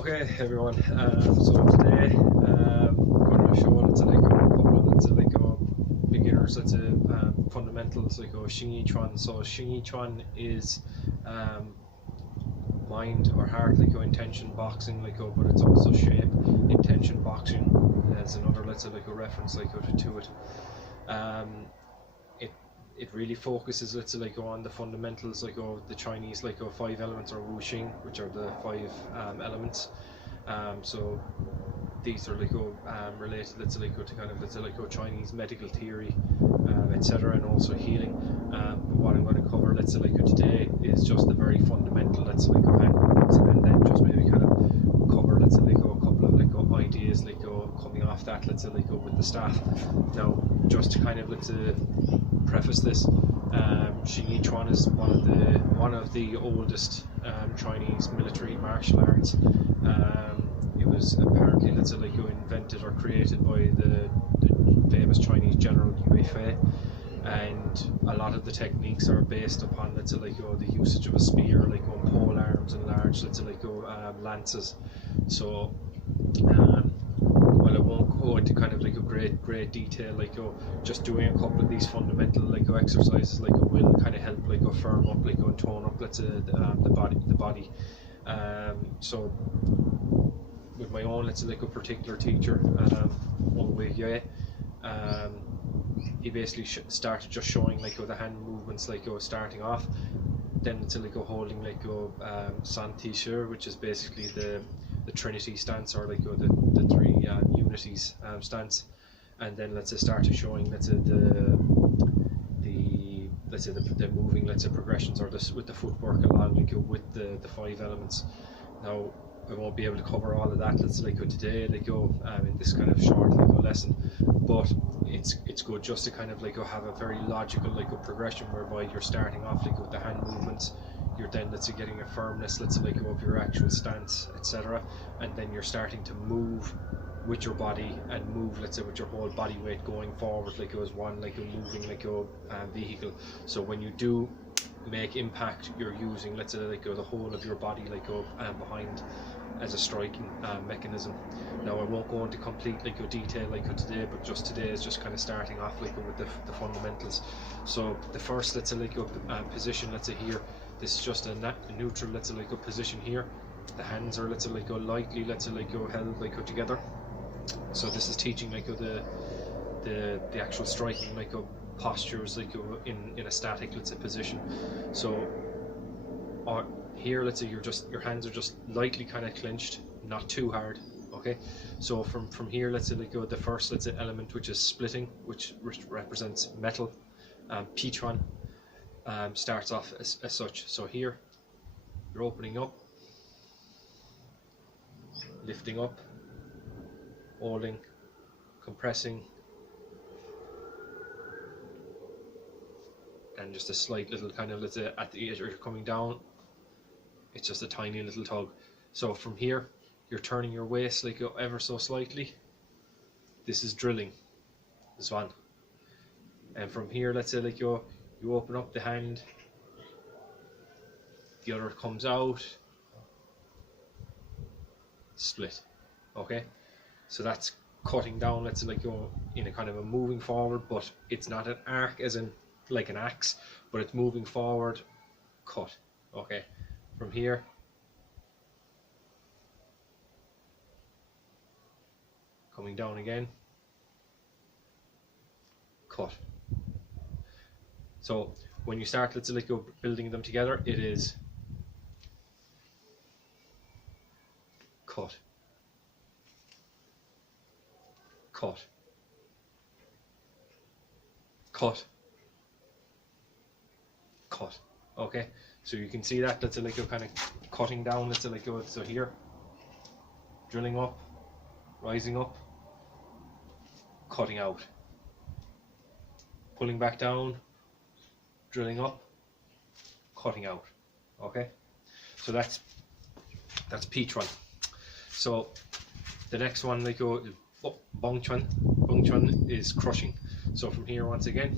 Okay, everyone. So today I'm going to show a couple of beginners, fundamentals like Xingyi quan. So Xingyi quan is mind or heart intention boxing but it's also shape intention boxing. There's another reference to it. It it really focuses on the fundamentals the Chinese 5 elements, or Wu Xing, which are the 5 elements. So these are related to kind of Chinese medical theory, etc., and also healing. But what I'm going to cover today is just the very fundamental hand movements, and then just maybe kind of cover a couple of ideas coming off that with the staff. Now, just to kind of preface this, Xingyi quan is one of the oldest Chinese military martial arts. It was apparently invented or created by the famous Chinese general Yue Fei, and a lot of the techniques are based upon the usage of a spear, on pole arms and large lances. So well, I won't go into kind of great detail. Just doing a couple of these fundamental exercises will kind of help firm up and tone up the body. So with my own particular teacher, Wei Yue, he basically started just showing the hand movements starting off, then holding Santi Shi, which is basically the Trinity stance, or the three unities stance, and then started showing the moving progressions, or with the footwork along with the 5 elements. Now, I won't be able to cover all of that today in this kind of short lesson, but it's good just to kind of have a very logical progression, whereby you're starting off with the hand movements, you're then getting a firmness of your actual stance, etc., and then you're starting to move with your body, and move with your whole body weight going forward as one moving vehicle. So when you do make impact, you're using the whole of your body behind as a striking mechanism. Now, I won't go into complete detail today, but just today is just kind of starting off with the fundamentals. So the first position here, this is just a neutral position here. The hands are lightly held together. So this is teaching the actual striking postures in a static position. So here your hands are just lightly kind of clenched, not too hard. Okay, so from here the first element, which is splitting, which represents metal, Pichuan, starts off as such. So here you're opening up, lifting up, holding, compressing, and just a slight little kind of at the edge, you're coming down, it's just a tiny little tug. So from here you're turning your waist ever so slightly. This is drilling, this one. And from here, you open up the hand, the other comes out, split. Okay, so that's cutting down in a kind of a moving forward, but it's not an arc as in like an axe, but it's moving forward, cut. Okay, from here coming down again, cut. So when you start building them together, it is cut, cut, cut, cut. Okay, so you can see that kind of cutting down. So here, drilling up, rising up, cutting out, pulling back down, drilling up, cutting out. Okay, so that's Pichuan. So the next one Bongchuan. Bongchuan is crushing. So from here, once again,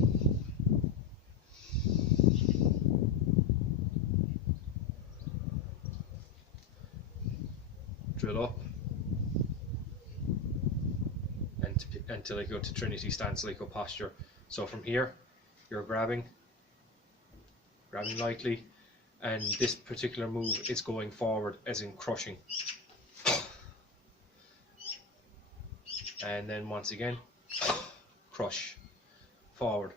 drill up, and to like go to Trinity stance, like go posture. So from here, you're grabbing lightly, and this particular move is going forward, as in crushing. And then once again, crush, forward.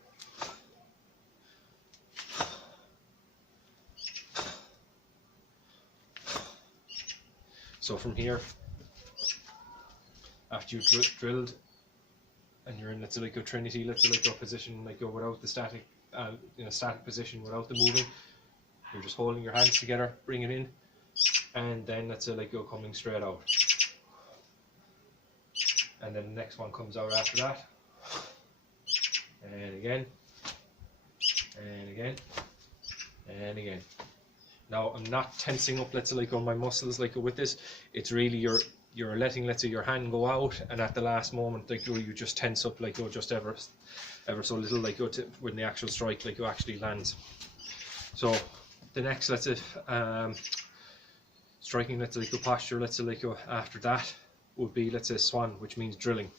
So from here, after you've drilled and you're in, let's say, like a Trinity, let's say, like a position, like go without the static, in a static position without the moving, you're just holding your hands together, bring it in, and then let's say, like go coming straight out. And then the next one comes out after that, and again, and again, and again. Now I'm not tensing up, let's say, like on my muscles, like with this. It's really you're letting, let's say, your hand go out, and at the last moment, like you just tense up, like just ever so little, like when the actual strike, like actually lands. So the next, let's say, striking, let's say, like posture, let's say, like after that would be, let's say, swan, which means drilling.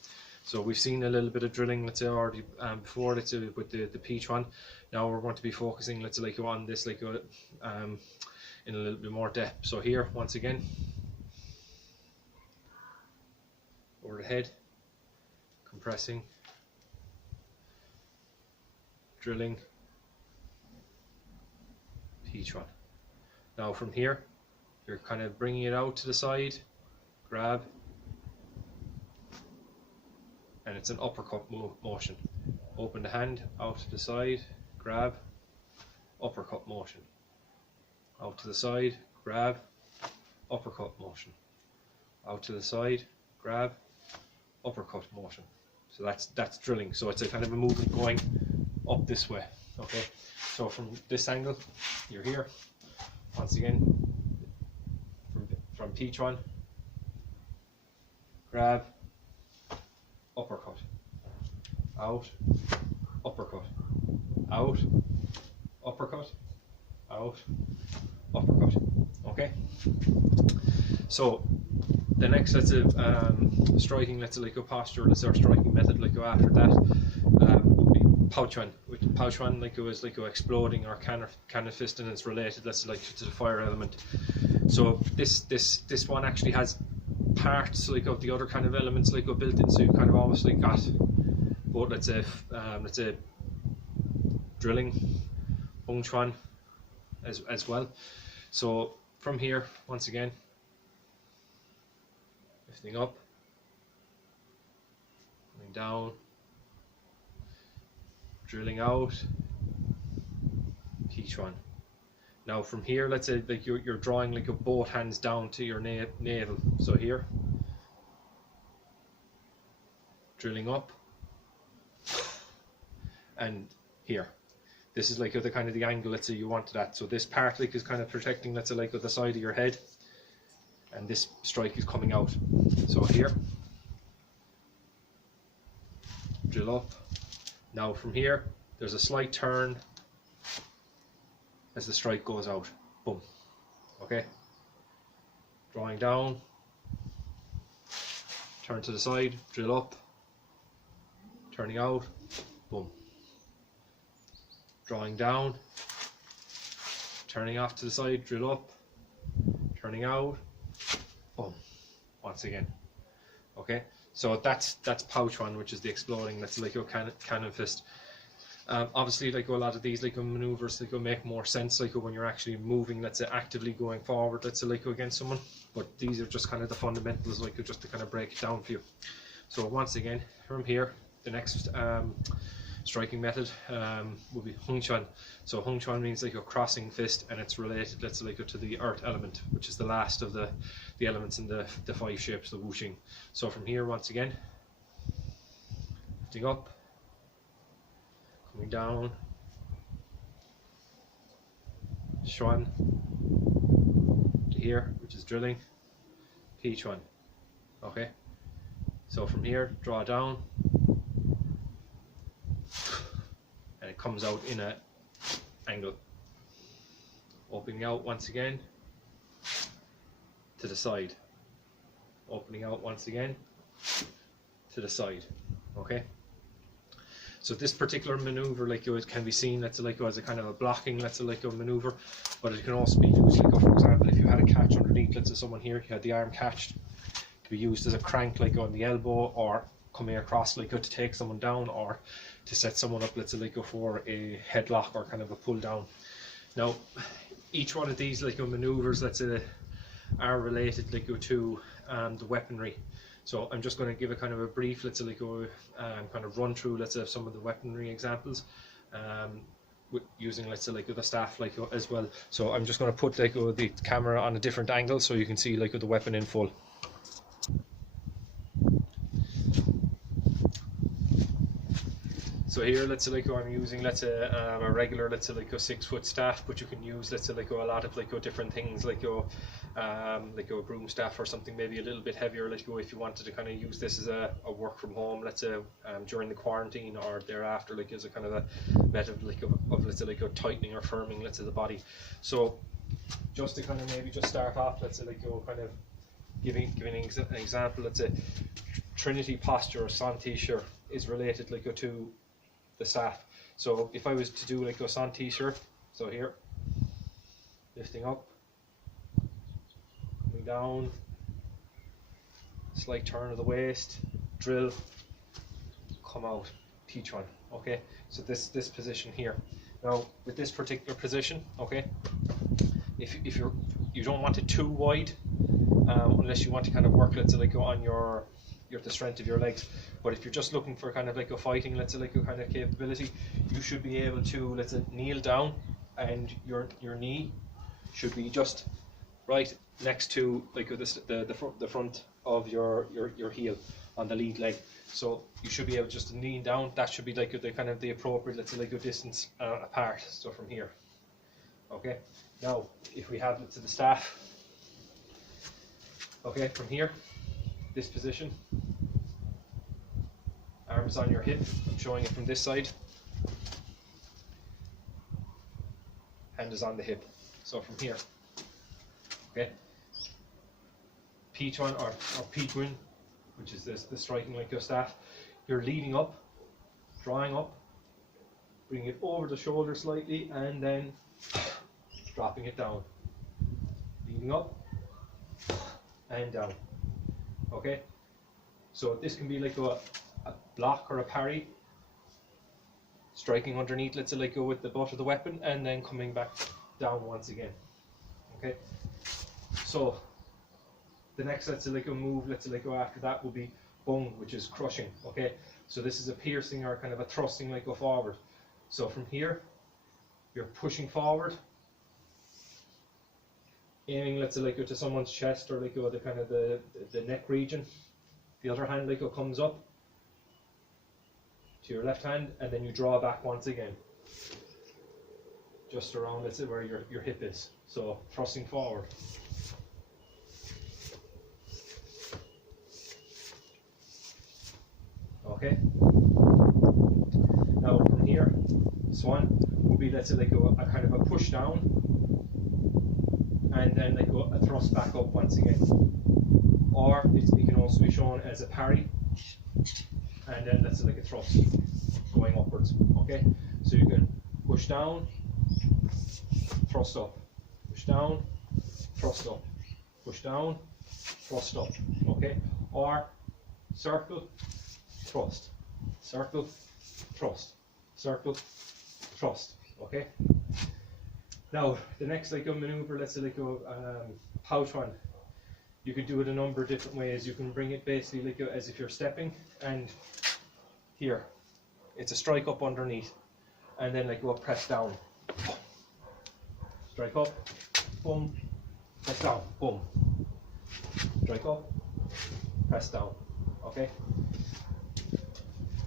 So we've seen a little bit of drilling, let's say, already before, let's say, with the peach one. Now we're going to be focusing, let's say, like on this, like in a little bit more depth. So here, once again, over the head, compressing, drilling, peach one. Now from here, you're kind of bringing it out to the side, grab, and it's an uppercut motion. Open the hand out to the side, grab, uppercut motion. Out to the side, grab, uppercut motion. Out to the side, grab, uppercut motion. So that's drilling. So it's a kind of a movement going up this way. Okay. So from this angle, you're here. Once again, from peach one, grab, uppercut, out, uppercut, out, uppercut, out, uppercut. Okay. So the next, let's say, striking, let's say, like a posture, let's say, our striking method, like after that, would be pouchuan. With pouchuan, like it was like exploding or cannon fist, and it's related, let's say, like to the fire element. So this one actually has parts like of the other kind of elements, like built in, so you kind of almost like got both, let's say drilling, chuan as well. So from here, once again, lifting up, coming down, drilling out, peach one. Now from here, let's say like you're drawing like both hands down to your navel. So here, drilling up, and here. This is like the kind of the angle, let's say, you want that. So this part like is kind of protecting, let's say, like the side of your head, and this strike is coming out. So here, drill up. Now from here, there's a slight turn as the strike goes out. Boom. Okay. Drawing down, turn to the side, drill up, turning out, boom. Drawing down, turning off to the side, drill up, turning out, boom. Once again. Okay. So that's pouchuan, which is the exploding. That's like your cannon fist. Obviously, like a lot of these like maneuvers, like will make more sense like when you're actually moving, let's say, actively going forward, let's say, like against someone. But these are just kind of the fundamentals, like just to kind of break it down for you. So once again, from here, the next striking method will be chuan. So chuan means like a crossing fist, and it's related, let's say, like to the earth element, which is the last of the elements in the 5 shapes, the wuxing. So from here, once again, lifting up, coming down, xuan to here, which is drilling, peach one. Okay, so from here, draw down, and it comes out in a angle, opening out once again to the side, opening out once again to the side. Okay. So this particular maneuver, like it can be seen, let's say, like as a kind of a blocking, let's say, like a maneuver, but it can also be used, like for example, if you had a catch underneath, let's say someone here, you had the arm catched, it could be used as a crank, like on the elbow, or coming across, like to take someone down, or to set someone up, let's say, like for a headlock or kind of a pull down. Now, each one of these, like maneuvers, let's say, are related, like to the weaponry. So I'm just going to give a kind of a brief, let's say, like kind of run through, let's say, some of the weaponry examples, using, let's say, like the staff, like as well. So I'm just going to put like the camera on a different angle so you can see like the weapon in full. So here, let's say, like I'm using, let's say, a regular, let's say, like a 6-foot staff, but you can use, let's say, like a lot of like different things, like a broom staff or something maybe a little bit heavier, like if you wanted to kind of use this as a work from home, let's say, during the quarantine or thereafter, like as a kind of a method, like of let's say, like a tightening or firming, let's say, the body. So just to kind of maybe just start off, let's say, like kind of giving an example, let's say Trinity posture or San t-shirt is related like to the staff. So if I was to do like a San t-shirt, so here, lifting up, coming down, slight turn of the waist, drill, come out, teach one. Okay, so this position here. Now with this particular position, okay, if you don't want it too wide, unless you want to kind of work, let's say, like on the strength of your legs. But if you're just looking for kind of like a fighting, let's say, like a kind of capability, you should be able to, let's say, kneel down, and your knee should be just right next to like the front of your heel on the lead leg. So you should be able just to lean down. That should be like the kind of the appropriate, let's say, like a distance apart. So from here, okay. Now if we have, let's say, the staff, okay, from here, this position, arms on your hip, I'm showing it from this side, hand is on the hip. So from here, okay, P1 or P-twin, which is the striking like your staff, you're leading up, drawing up, bringing it over the shoulder slightly, and then dropping it down, leading up and down. Okay, so this can be like a block or a parry, striking underneath, let's say, like with the butt of the weapon, and then coming back down once again. Okay, so the next, let's say, like a move, let's say, like after that will be bung, which is crushing. Okay, so this is a piercing or kind of a thrusting, like go forward. So from here, you're pushing forward, aiming, let's say, like to someone's chest or like the kind of the neck region. The other hand like comes up to your left hand, and then you draw back once again, just around, let's say, where your hip is. So thrusting forward. Okay. Now from here, swan will be, let's say, like a kind of a push down, and then like a thrust back up once again. Or it can also be shown as a parry, and then that's like a thrust going upwards. Okay, so you can push down, thrust up, push down, thrust up, push down, thrust up. Okay, or circle, thrust, circle, thrust, circle, thrust. Okay. Now the next like a maneuver, let's say like a pouch one. You could do it a number of different ways. You can bring it basically like as if you're stepping, and here it's a strike up underneath, and then like go press down, strike up, boom, press down, boom, strike up, press down. Okay,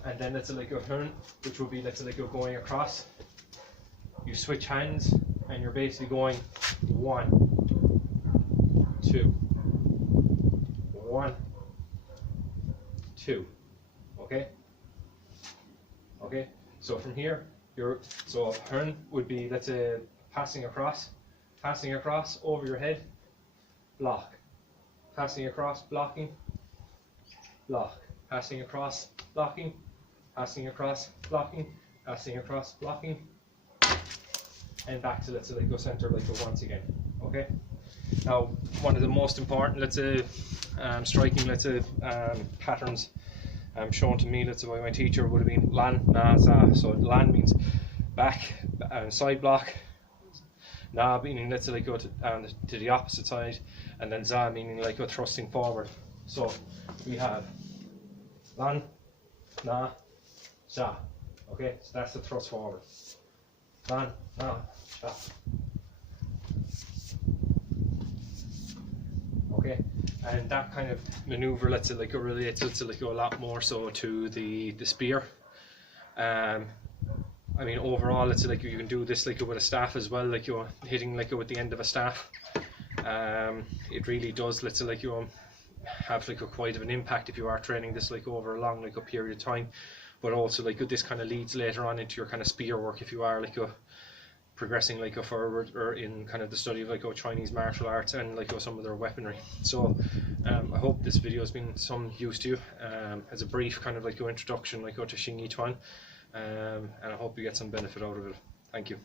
and then let's say like a turn, which will be, let's say, like you're going across. You switch hands, and you're basically going 1, 2. 1, 2. Okay. Okay. So from here, so turn would be, let's say, passing across over your head, block, passing across, blocking, block, passing across, blocking, passing across, blocking, passing across, blocking, and back to, let's say, like go center, like go once again. Okay. Now, one of the most important, let's say, striking, let's say, patterns shown to me, let's say, by my teacher would have been lan, na, za. So lan means back, side block. Na meaning, let's say, like go to the opposite side, and then za meaning like go thrusting forward. So we have lan, na, za. Okay, so that's the thrust forward. Lan, na, za. Okay, and that kind of maneuver, let's say, like relates, let's say, like go a lot more so to the spear. I mean, overall, let's say, like you can do this like with a staff as well, like you're hitting like with the end of a staff. It really does, let's say, like you have like quite of an impact if you are training this like over a long like a period of time. But also like this kind of leads later on into your kind of spear work if you are like progressing like forward or in kind of the study of like Chinese martial arts and like some of their weaponry. So I hope this video has been some use to you as a brief kind of like introduction like to Xingyi quan, and I hope you get some benefit out of it. Thank you.